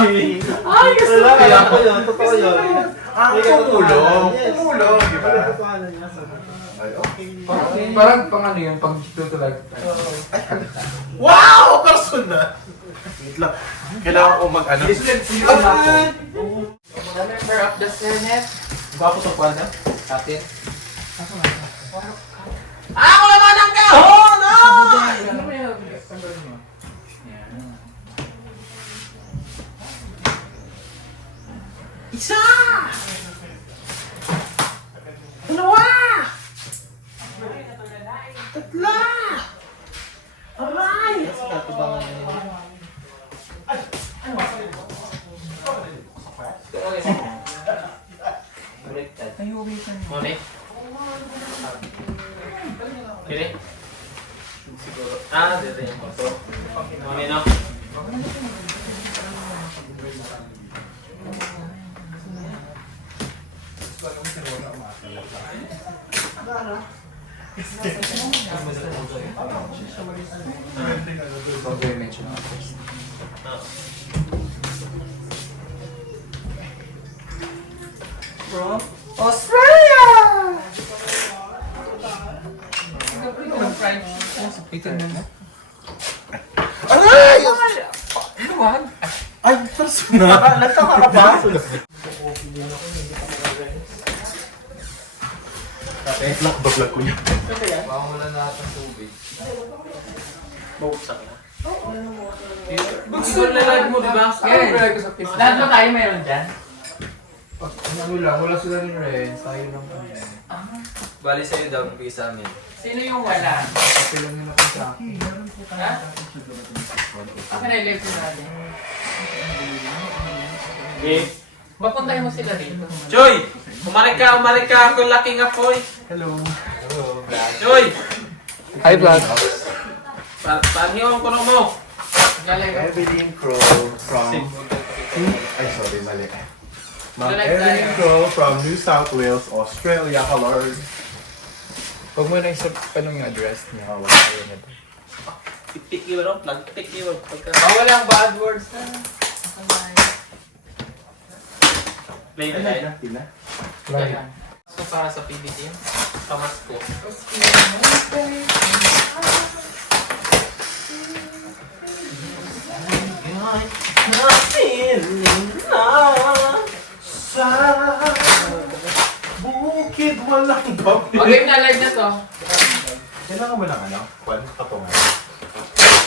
Ay, gusto ko. Kaya ko yun, totoo yun. Tumulong. Tumulong, di ba? Katotohanan niya sa Ay, okay. Parang pang ano yun, pang tutulag. Wow! Personal! Wait lang. Kailangan ko mag-ano. Member of the Senate. Gwapo sa kwalda? Atin. Ako naman ang ka! Oh, no! Ano ba yung member mo? Isa! Dalawa! Tatla! Aray! Katubangan niya nila. Baliktad. Ay, uwi ka niya. Moni? Kiri? Siguro. Dito yung moto. Moni, no? Okay, mention ako first. From Australia! Ito na. Aray! Luwag. Ay, personal! Nagtaka ka ba? Eh, vlog ko niya. Baka wala lahat ng tubig. Buksan na. Gusto na live mo, di ba? Ano ba ko sa pista? Lahat ba tayo mayroon dyan? Ano lang, wala sila ni Ren. Tayo lang kami. Bali sa'yo daw, hindi sa amin. Sino yung wala? Kasi lang nila kung sa akin. Ha? Ako na i-live ko natin. Okay. Mapuntahin mo sila dito. Joy! Umarik ka, ako laking apoy. Hello. Joy! Hi, vlog. Paniwan ko na mo. Evelyn Crow from... Ay, sorry, mali. Ma'am Like Evelyn that. Crow from New South Wales, Australia. Hello. Huwag mo na isip anong yung address niya. Ayun na. Tik-tik yun, no? Plug-tik yun. Walang bad words na. Play na tayo. Pila? Kaya. So, para sa PBT, Pamasko. Sa bukid walang gabi. Okay na, live na to. Kailangan mo ng ano? Kwan? Katungan.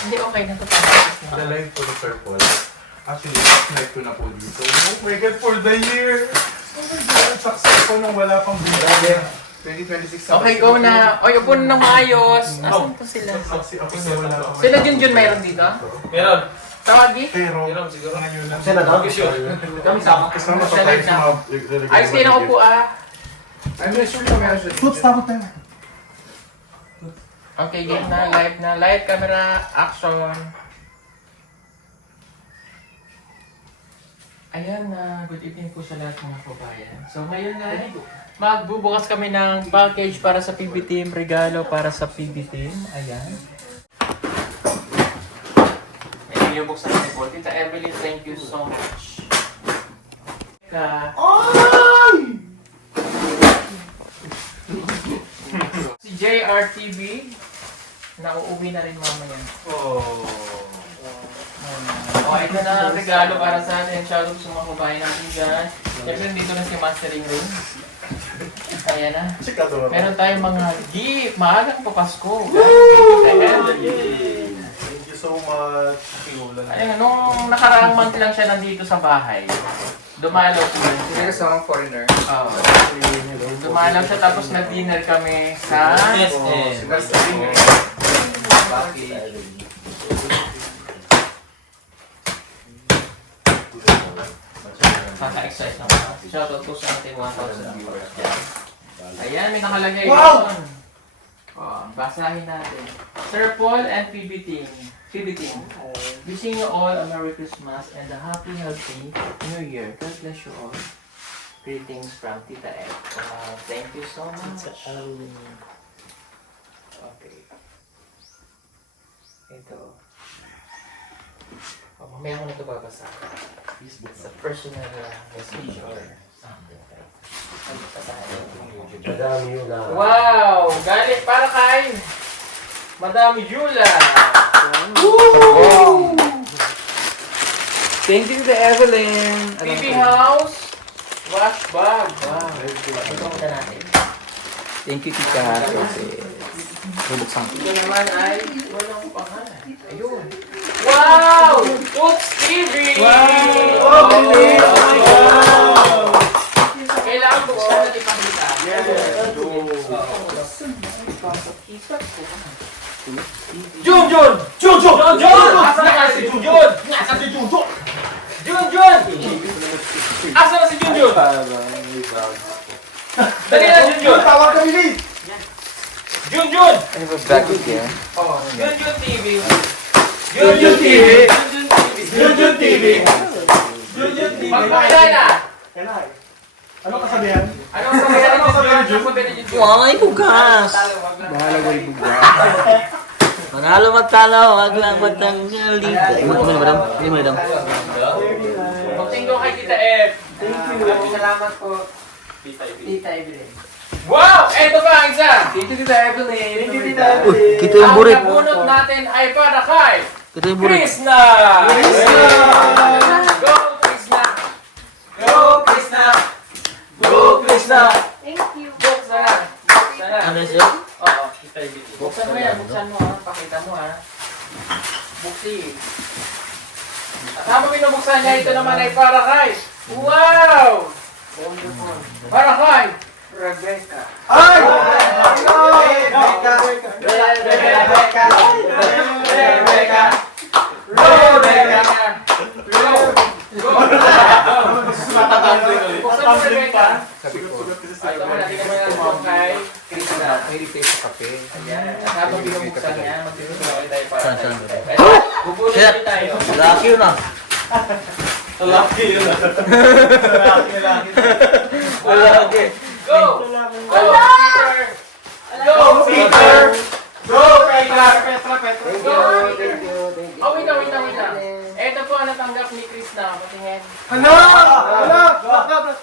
Hindi okay na to. Tapos na. The life for the circle. Actually, last night ko na po dito. Oh my God, for the year! Oh my God, success ko nung wala pang bida. 2026 Okay, go na. Oy, upo na ng maayos. Asan to sila? Saksi ako sa wala pang Sila Junjun mayroon dito? Meron. Tawagi? Pero, Meron siguro. ngayon lang. Sila daw? Kami sama. Kasama Sa pa tayo live sa na. mga... Ayos kayo na upo ah. I'm not sure kung meron siya. Toots, tama tayo. Okay, game na. Live na. Live camera. Action. Ayan na, good evening po sa lahat mga kabayan. So ngayon na, magbubukas kami ng package para sa PB Team, regalo para sa PB Team. Ayan. Ayan yung buksan natin po. Tita Evelyn, thank you so much. Ay! Si JRTV, nauuwi na rin mamaya. Oh. Oh, ito na ang regalo para sa atin. Shoutout sa mga kabayan natin dyan. Siyempre, dito na si Mastering Ring. Ayan na. Chikadoro. Meron tayong mga gift. Maagang papasko. Thank you so much. Ayun, nung nakaraang month lang siya nandito sa bahay. Dumalaw siya. Hindi kasama foreigner. Oo. Dumalaw siya tapos nag-dinner kami sa... Yes, Si Basta Ring. Kaka-excite naman. Shoutout po sa ating 1,000 viewers dyan. Ayan, may nakalagay Wow! doon. Oh, basahin natin. Sir Paul and PB Team. PB Team. Wishing you all a Merry Christmas and a happy, healthy New Year. God bless you all. Greetings from Tita Ed. Thank you so much. Okay. Ito. Oh, mamaya ko na ito babasa. Sa personal message or something. Madami yun na. Wow! Galing para kay Madam Yula. Thank you to Evelyn. PB House wash bag. Wow. Ito muna natin. Thank you, Tita. Bubuksan ko. Ito naman ay walang pangalan. Ayun. Wow! Oops TV! Wow! Kailangan buksan natin ipakita. Jun! Jun! Jun! Jun! Jun! Jun! Asan na si Jun Jun? Asan si Jun Jun? Jun Jun! Asan na si Jun Jun? Dali na Jun Jun! Tawag kami ni! Jun Jun! I have a bag here. Jun Jun TV! Jun Jun TV! Jun Jun TV! Magpakilala! Ano kasabihan? Ano ang sabihan ni Jun Jun? Ay, bukas! Bahala ko yung bugwa. Manalo magtalo, wag lang matanggal dito. Ano madam? Hindi madam. Magtinggo kay Tita F. Salamat po. Tita Evelyn. Wow! Eto pa ang isa! Thank you, Tita Evelyn. Thank you, Tita Uy, kita yung Ang burit. nabunot natin ay para kay Kita yung burit. Krishna! Go Krishna! Go Krishna! Go Krishna! Thank you. Buksan na! Buksan na! Ano siya? Oo. Buksan mo yan. Buksan mo ha. Pakita mo ha. Buksi. At habang binubuksan niya, ito naman ay para kay wow! Wonderful. Para kay Rebecca. Ay! Rebecca! Rebecca! Rebecca! Buksan mo Rebecca. Sabi ko, Ay, ito mo natin naman ang kay Krishna. mahilig kayo sa kape. Ayan. At habang binubuksan niya, magsinusunod tayo para Saan, kay saan? Rebecca. Bubulot Shit. din tayo. Lucky yun ah. Lucky yun. Lucky. Go! Go, Peter! Go, Peter! Go, Peter! Go, Peter! Oh, wait lang, wait lang, wait lang. Ito po ang natanggap ni Krishna. Patingin. Ano? Ano?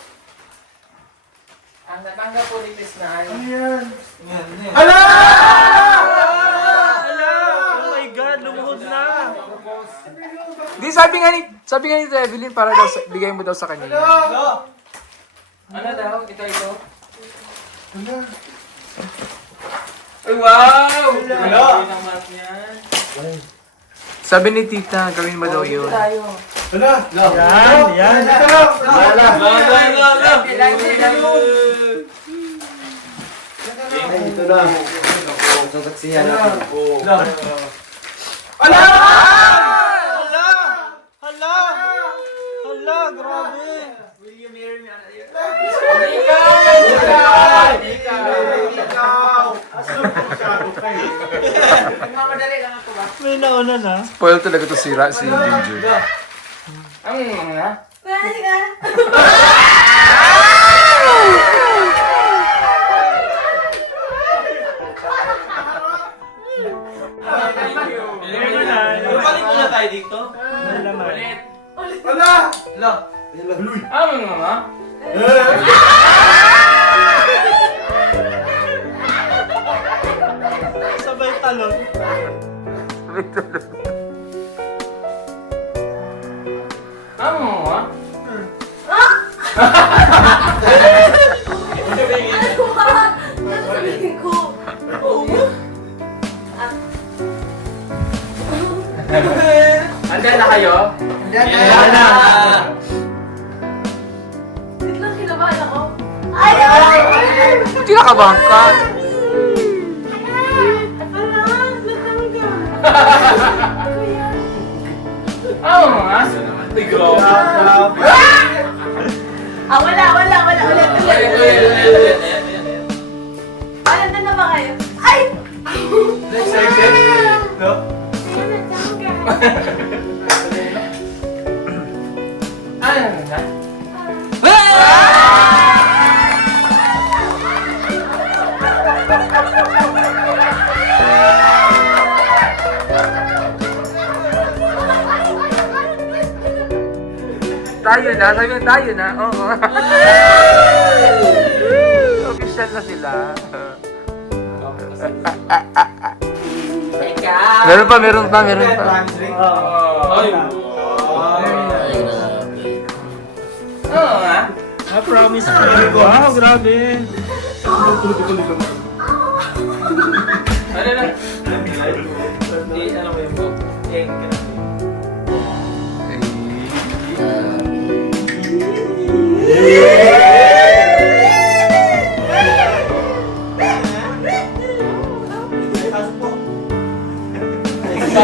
Ang natanggap po ni Krishna ay... Ano yan? Hala! Oh my God, lumuhod na. Di, sabi nga ni Tita Evelyn para daw bigay mo daw sa kanya. Ano daw? Ito. Ano? Ay, wow! Wala. Ang naman yan. Sabi ni Tita, gawin mo daw yun. Tayo. Ano? Yan! Ito lang! Ito na. Sasaksihan natin. Ala! Mamadali lang ako ba? May nauna na. Spoil talaga to si Ginger. Ang mga. Pwede ka? Balik muna tayo dito. Ulit. Ala! Ang mga. Sabay talon. Ang mga. Ano ba? Ano sabihin ko? Andiyan na kayo? Yan na! Wait lang, kinabahan ako. Ayaw! Hindi nakabahan ka. Ang mga. Wala. Ulit. Alam na ba kayo? Ay! Excited? No? Ano na? Tayo na. Sabi mo tayo na. Oo. Official na sila. Meron pa. Ay, Oo nga. Wow, grabe. Ano na? Hindi, ano mo yun po?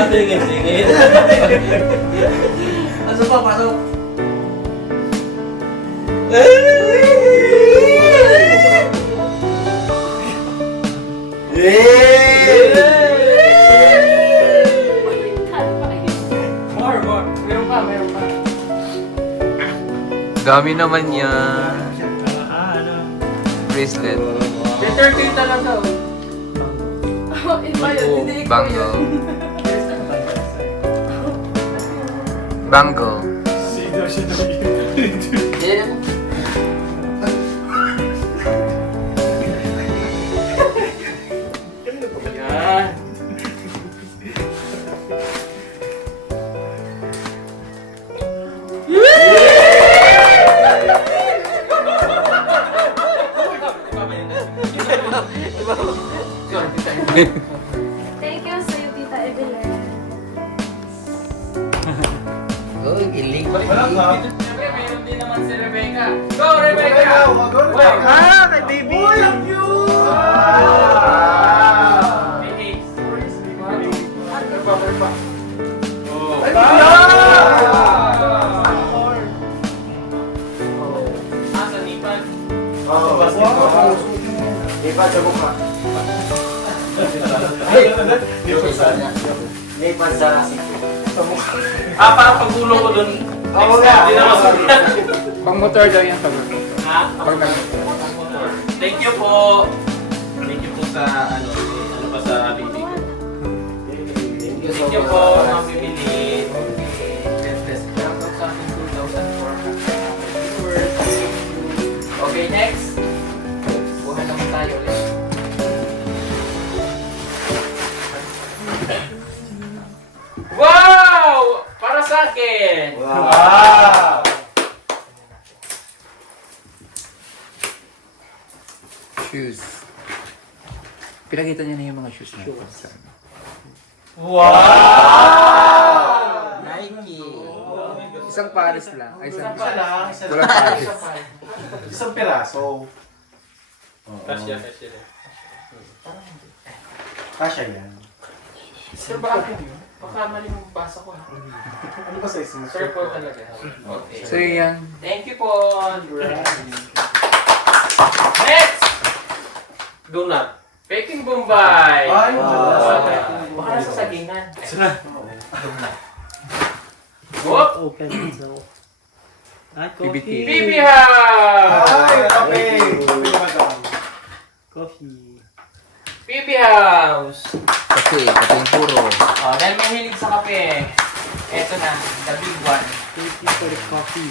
Singit. Pasok pa, pasok. More. Meron pa. Dami naman yan. Bracelet. Better kayo talaga. Iba yun, hindi ko Bangle. yun. Bangle. Yan. Thank you sa'yo, Tita Evelyn. Oh, giling. Siyempre, mayroon din naman si Rebecca. Go, Rebecca! Kay baby! Sa nipan. Lipat sa mukha. Lipat sa Parang pagulong ko dun. Oo nga. Hindi na masulat. Pang motor daw yan sabi. Ha? Thank you po. Thank you po sa ano pa sa baby ko. Thank you po, mga bibili. God bless. Shout out sa ating 2,400 viewers. Okay, next. Buhay naman tayo ulit. Wow! Para sa akin! Wow! Shoes. Pinakita niya na yung mga shoes na. Wow! Nike. Isang pares lang. Ay, isang Isa lang, isa Walang lang. pares. Isang piraso. Kasya. Kasya yan. Sir, baka mali mong basa ko. Ano ba size mo? Circle talaga. Okay. So yan. Thank you po. Next! Donut. Peking Bombay. Ay, Baka nasa sagingan. Whoop! Open so. PBT. BB House! Ay, kape! Kape naman daw. Coffee. BB House! Kasi, yung puro. Oh, dahil may hilig sa kape. Eto na, the big one. Thank you for the coffee.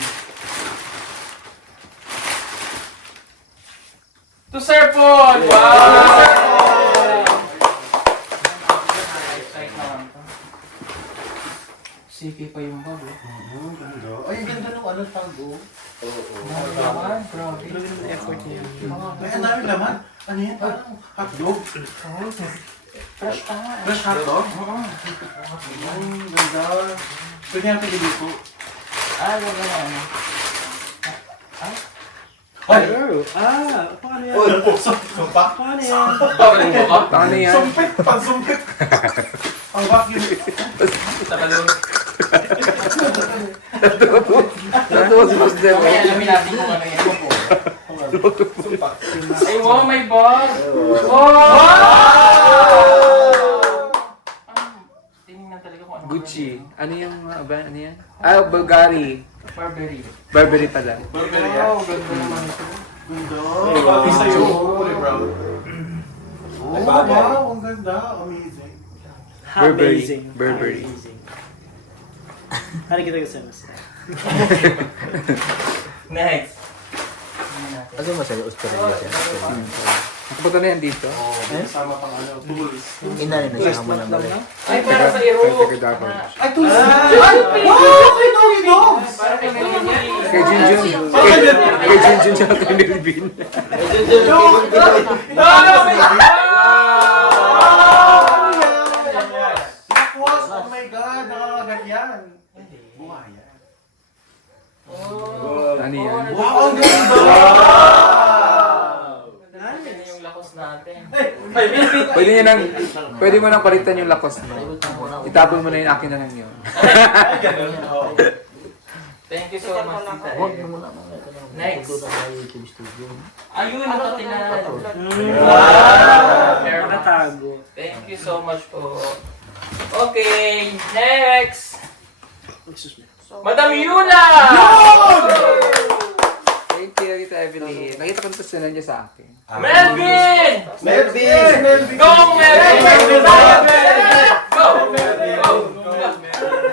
To Sir Paul! Wow! Sige pa yung bag, eh. Ay, ang ganda ng ano tago. Ano naman? Grabe. Grabe naman effort niya. Ay, ang dami naman. Ano yan? Parang hotdog. Fresh pa nga. Fresh hotdog? Oo. Ang ganda. Pwede natin dito. Ah, wala na ano. Ay! Paano yan? Oh, sumpa. Paano yan? Bakit mo ka? Paano yan? Sumpit! Pansumpit! Ang vacuum. Sa kalong. Natuwa si Boss Dev. Mamaya alamin natin kung ano yan. Ay, wow, may bag! Wow! Tingnan talaga kung ano. Gucci. Ano yung brand? Ano yan? Ah, Bulgari. Burberry. Burberry pala. Burberry Wow, yan. ganda naman ito. Ganda. Pati sa'yo. Kulay brown. Oh, wow. Ang ganda. Amazing. Burberry. Amazing. Burberry. Amazing. Hari kita kasi mas. Next. Ano masaya? Australia siya. Nakapunta na yan dito. Kasama pang ano, tools. Ina rin nasama ng balay. Ay, para sa iro. Taga Davao. Ay, tools! Ay! Wow! Kay Doggy Dogs! Para kay Mary. Kay Junjun. Kay Junjun siya kay Melvin. Lakwas! Oh my God! Nakakagat yan! Buhaya. Ano yan? Wow! Ang ganda! Yan yung lakos natin. Pwede mo nang palitan yung lakos mo. Itapon mo na yung akin na lang yun. Ay, ganun. Oo. Thank you so much, Tita Huwag Eve. mo muna mga Next. Ito na tayo YouTube studio. Ayun, nakatinad. Nakatago. Thank you so much po. Okay, next. Madam Yuna! Thank you, Tita Evelyn. Nakita ko ito siya niya sa akin. Melvin! Melvin! Go, Melvin! Go! Go!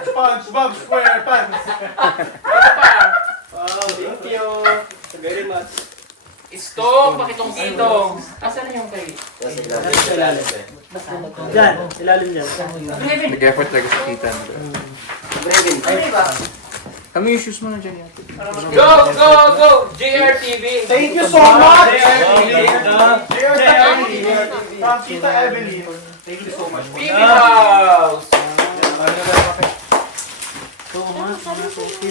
SpongeBob SquarePants! Ito pa. Thank you. Very much. Stop, pakitong-kitong. Asan na yung kay? Sa ilalim. Diyan, ilalim niya. Nag-effort talaga sa kita. Kami yung shoes mo na dyan yun. Go, go, go! JRTV! Thank you so much! JRTV! From Tita Evelyn. Thank you so much. PB House!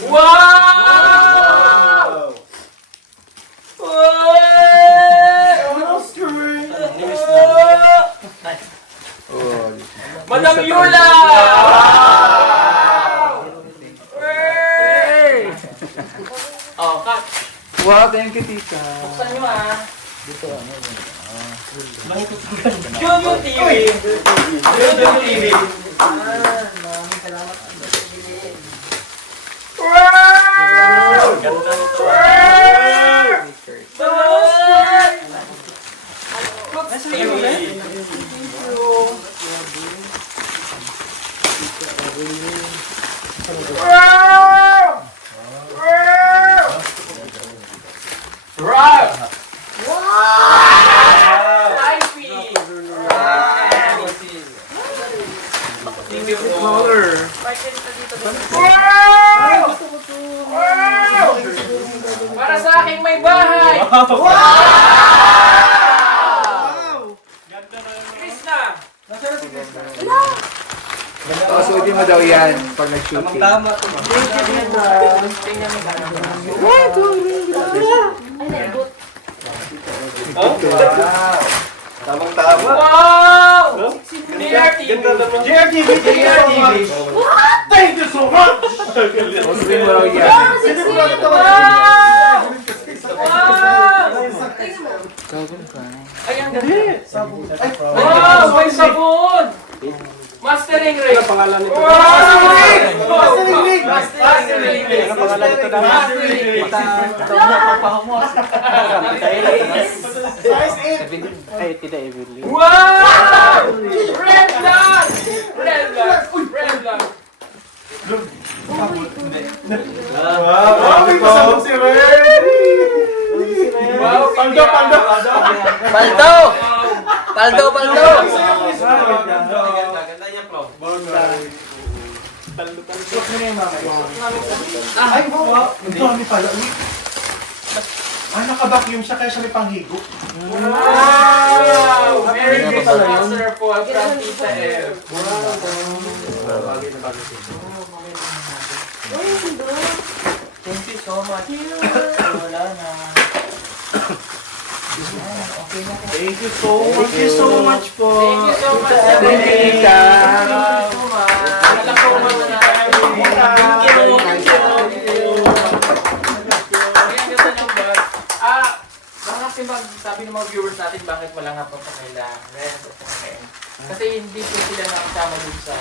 Wow! Oh, Madam Yula! Oh, cut. wow, thank you, Tita. Buksan nyo Jojo TV! Jojo TV! Para sa aking may bahay! Krishna! Pasuotin mo daw yan pag nag-shooting. Wow! JRTV! JRTV! Thank you so much! Pasuotin mo daw yan. Wow! Ay, ang ganda. Wow! May sabon! Mastering ring! Ano pangalan nito? Mastering ring! Mastering ring! Ano pangalan nito na? Mastering ring! Size 8! Ay, Tita Evelyn. Wow! Red light! Red light! Red light! Wow! May pasabog si Red! Wow! Paldo! Paldo! Paldo! Paldo! Paldo! Ganda niya, Flo. Ay, wow! Ang dami pala. Naka-vacuum siya kaya siya may panghigo. Wow! Merry Christmas, Sir Paul, from Tita Eve. Thank you so much. Wala na. Okay na. Thank you so much po. Thank you so much. Thank you, Tita. Thank you so much. Alam ko mo na. Kasi sabi ng mga viewers natin bakit wala nga po sa kailangan. Kasi hindi po sila nakasama dun sa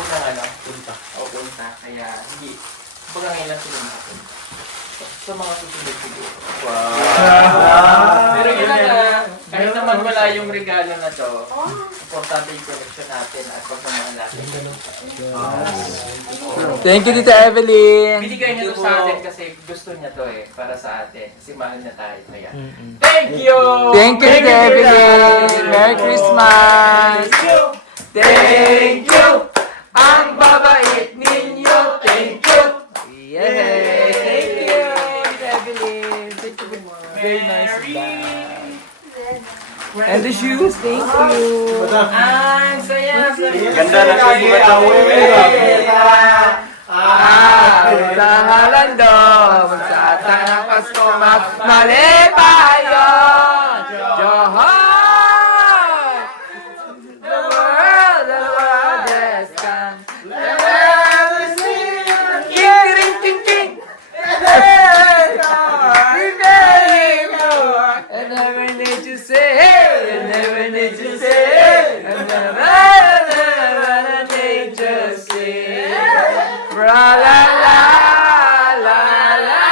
unang punta. Kaya Pag ngayon lang sila natin. Sa mga susunod siguro. Pero yun na, kahit naman wala yung regalo na to, importante yung connection natin at pagmamahal natin. Thank you, Tita Evelyn. Binigay niya to sa atin kasi gusto niya to eh, para sa atin. Kasi mahal niya tayo. Kaya, thank you! Thank you, Tita Evelyn. Merry Christmas. Thank you! Ang babait ninyo! Thank you! Yay! Thank you, Tita Evelyn. Thank you very nice bag. And the shoes, thank you. Ang saya! Ganda na sa Sa halando, sa tanang Pasko, mali pa yun. Johan! The world has come. King, king, king. I never need to say, I never need to say, I never need to say. Ra la la la la la.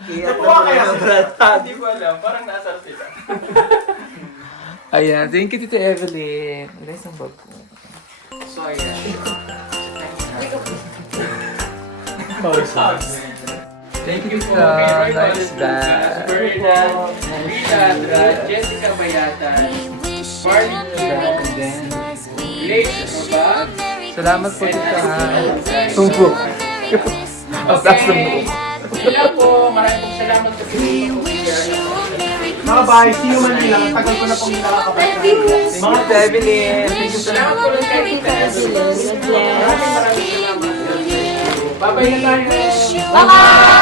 Hindi ko alam, parang nasar sila. Ayan, thank you, Tita Evelyn. Wala isang bag ko. So, ayan. Thank you, Thank you po Tita. kay Roy Nice Balducas, bag. Bernard, Rita Adra, Jessica Bayatan, Barney Kiran, Grace Robak, Salamat po, Tita. and Tumpok. Abras ng buhok. Sila po, maraming pong salamat sa pinag-share. Mga bye, see you Manila. Tagal ko na pong nakakabay. Tita Evelyn. Thank you so Salamat po rin kay Tita Evelyn. Maraming salamat. Bye-bye na tayo. Bye-bye!